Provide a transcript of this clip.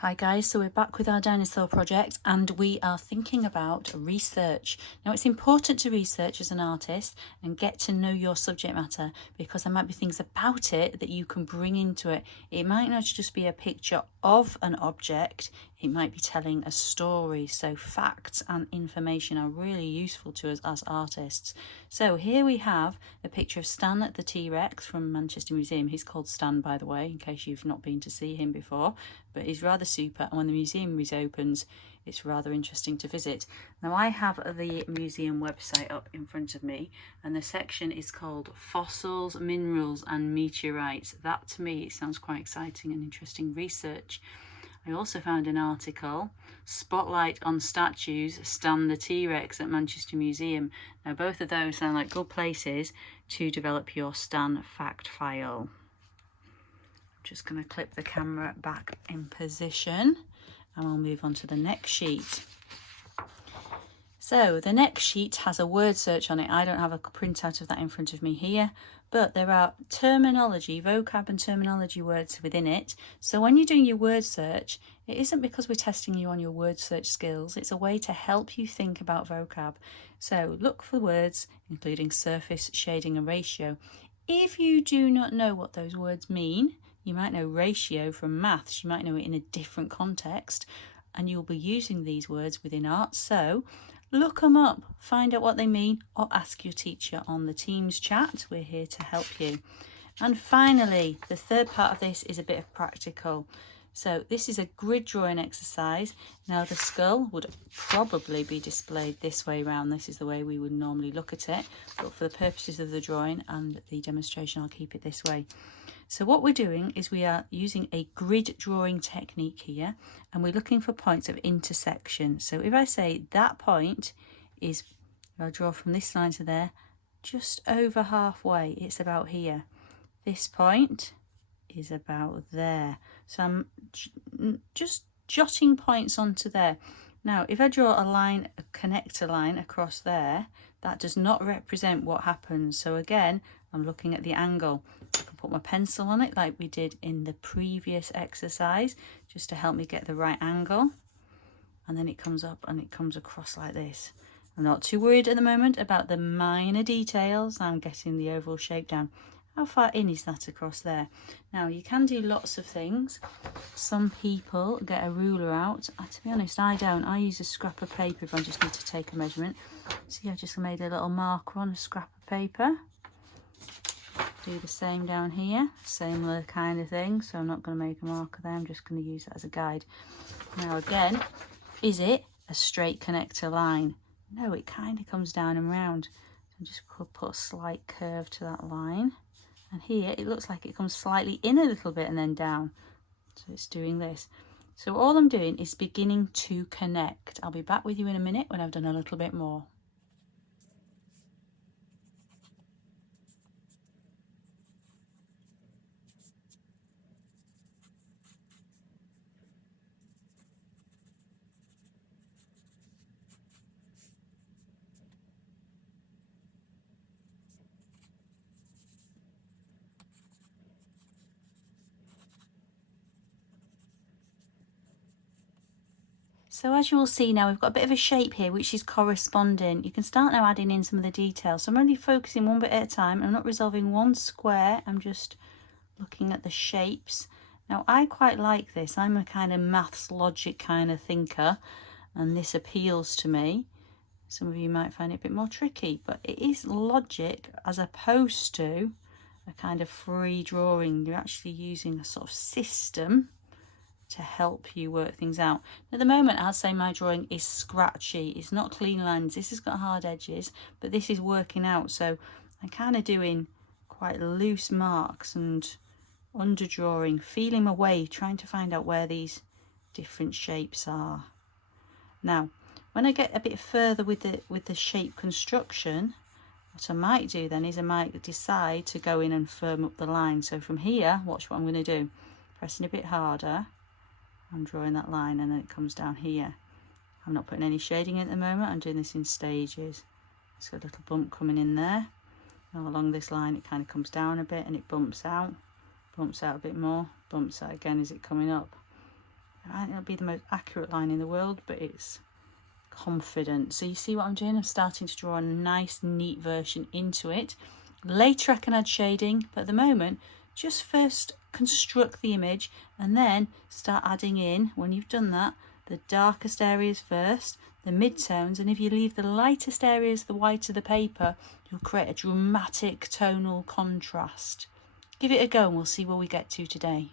Hi guys, so we're back with our dinosaur project and we are thinking about research. Now it's important to research as an artist and get to know your subject matter because there might be things about it that you can bring into it. It might not just be a picture of an object, it might be telling a story. So facts and information are really useful to us as artists. So here we have a picture of Stan the T-Rex from Manchester Museum. He's called Stan, by the way, in case you've not been to see him before, but he's rather super, and when the museum reopens it's rather interesting to visit. Now I have the museum website up in front of me and the section is called Fossils, Minerals and Meteorites. That to me it sounds quite exciting and interesting research. I also found an article, Spotlight on Statues, Stan the T-Rex at Manchester Museum. Now both of those sound like good places to develop your Stan fact file. Just going to clip the camera back in position and we'll move on to the next sheet. So the next sheet has a word search on it. I don't have a printout of that in front of me here, but there are terminology, vocab and terminology words within it. So when you're doing your word search, it isn't because we're testing you on your word search skills. It's a way to help you think about vocab. So look for words including surface, shading and ratio. If you do not know what those words mean, you might know ratio from maths, you might know it in a different context, and you'll be using these words within art. So look them up, find out what they mean, or ask your teacher on the Teams chat. We're here to help you. And finally, the third part of this is a bit of practical. So this is a grid drawing exercise. Now the skull would probably be displayed this way around. This is the way we would normally look at it, but for the purposes of the drawing and the demonstration, I'll keep it this way. So what we're doing is we are using a grid drawing technique here, and we're looking for points of intersection. So if I say that point is, if I draw from this line to there, just over halfway, it's about here. This point is about there. So I'm just jotting points onto there. Now, if I draw a line, a connector line across there, that does not represent what happens. So again, I'm looking at the angle. I can put my pencil on it like we did in the previous exercise, just to help me get the right angle. And then it comes up and it comes across like this. I'm not too worried at the moment about the minor details. I'm getting the overall shape down. How far in is that across there? Now you can do lots of things. Some people get a ruler out. To be honest, I don't. I use a scrap of paper if I just need to take a measurement. See, I just made a little marker on a scrap of paper. Do the same down here, similar kind of thing. So I'm not going to make a marker there. I'm just going to use that as a guide. Now again, is it a straight connector line? No, it kind of comes down and round. So I'm just going to put a slight curve to that line. And here it looks like it comes slightly in a little bit and then down. So it's doing this. So all I'm doing is beginning to connect. I'll be back with you in a minute when I've done a little bit more. So as you will see now, we've got a bit of a shape here which is corresponding. You can start now adding in some of the details. So I'm only focusing one bit at a time. I'm not resolving one square. I'm just looking at the shapes. Now I quite like this. I'm a kind of maths logic kind of thinker, and this appeals to me. Some of you might find it a bit more tricky, but it is logic as opposed to a kind of free drawing. You're actually using a sort of system to help you work things out. At the moment, I'll say my drawing is scratchy. It's not clean lines. This has got hard edges, but this is working out. So I'm kind of doing quite loose marks and underdrawing, feeling my way, trying to find out where these different shapes are. Now, when I get a bit further with the shape construction, what I might do then is I might decide to go in and firm up the line. So from here, watch what I'm going to do. Pressing a bit harder. I'm drawing that line and then it comes down here. I'm not putting any shading in at the moment. I'm doing this in stages. It's got a little bump coming in there. Now along this line it kind of comes down a bit and it bumps out a bit more, bumps out again as it coming up. It might not be the most accurate line in the world, but it's confident. So you see what I'm doing? I'm starting to draw a nice, neat version into it. Later I can add shading, but at the moment, just first construct the image and then start adding in, when you've done that, the darkest areas first, the midtones, and if you leave the lightest areas the white of the paper, you'll create a dramatic tonal contrast. Give it a go and we'll see where we get to today.